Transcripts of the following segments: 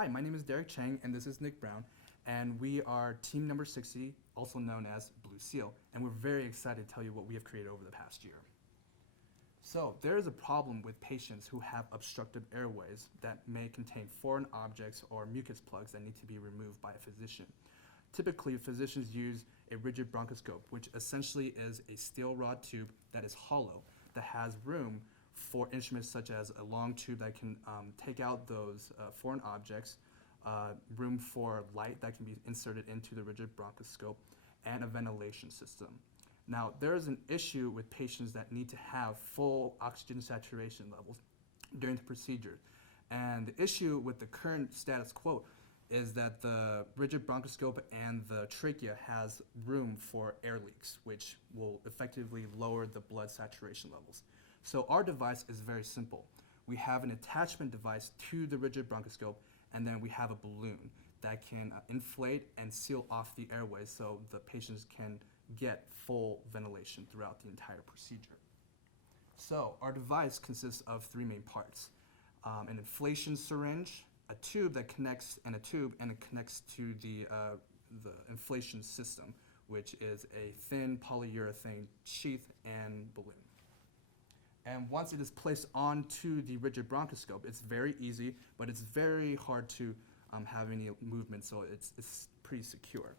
Hi, my name is Derek Chang, and this is Nick Brown, and we are team number 60, also known as BlueSeal, and we're very excited to tell you what we have created over the past year. So, there is a problem with patients who have obstructive airways that may contain foreign objects or mucus plugs that need to be removed by a physician. Typically, physicians use a rigid bronchoscope, which essentially is a steel rod tube that is hollow, that has room for instruments such as a long tube that can take out those foreign objects, room for light that can be inserted into the rigid bronchoscope, and a ventilation system. Now, there is an issue with patients that need to have full oxygen saturation levels during the procedure. And the issue with the current status quo is that the rigid bronchoscope and the trachea has room for air leaks, which will effectively lower the blood saturation levels. So our device is very simple. We have an attachment device to the rigid bronchoscope, and then we have a balloon that can inflate and seal off the airways so the patients can get full ventilation throughout the entire procedure. So our device consists of three main parts: an inflation syringe, a tube that connects, and it connects to the inflation system, which is a thin polyurethane sheath and balloon. And once it is placed onto the rigid bronchoscope, it's very easy, but it's very hard to have any movement, so it's pretty secure.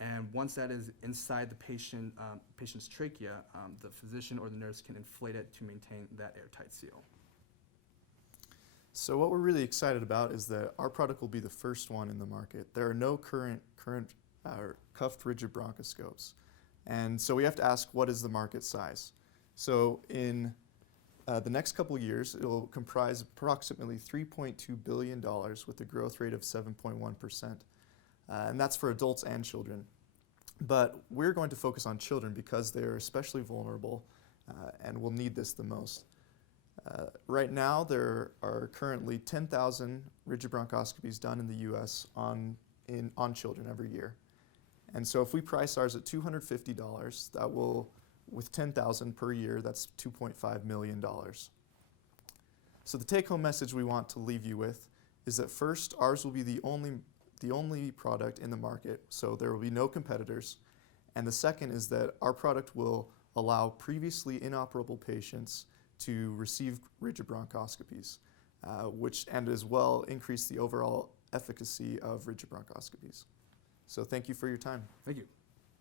And once that is inside the patient's trachea, the physician or the nurse can inflate it to maintain that airtight seal. So what we're really excited about is that our product will be the first one in the market. There are no current cuffed rigid bronchoscopes. And so we have to ask, what is the market size? So in the next couple of years, it will comprise approximately $3.2 billion with a growth rate of 7.1%. And that's for adults and children. But we're going to focus on children because they're especially vulnerable and will need this the most. Right now, there are currently 10,000 rigid bronchoscopies done in the U.S. on children every year. And so if we price ours at $250, that will, with 10,000 per year, that's $2.5 million. So the take-home message we want to leave you with is that first, ours will be the only product in the market, so there will be no competitors. And the second is that our product will allow previously inoperable patients to receive rigid bronchoscopies, and as well increase the overall efficacy of rigid bronchoscopies. So thank you for your time. Thank you.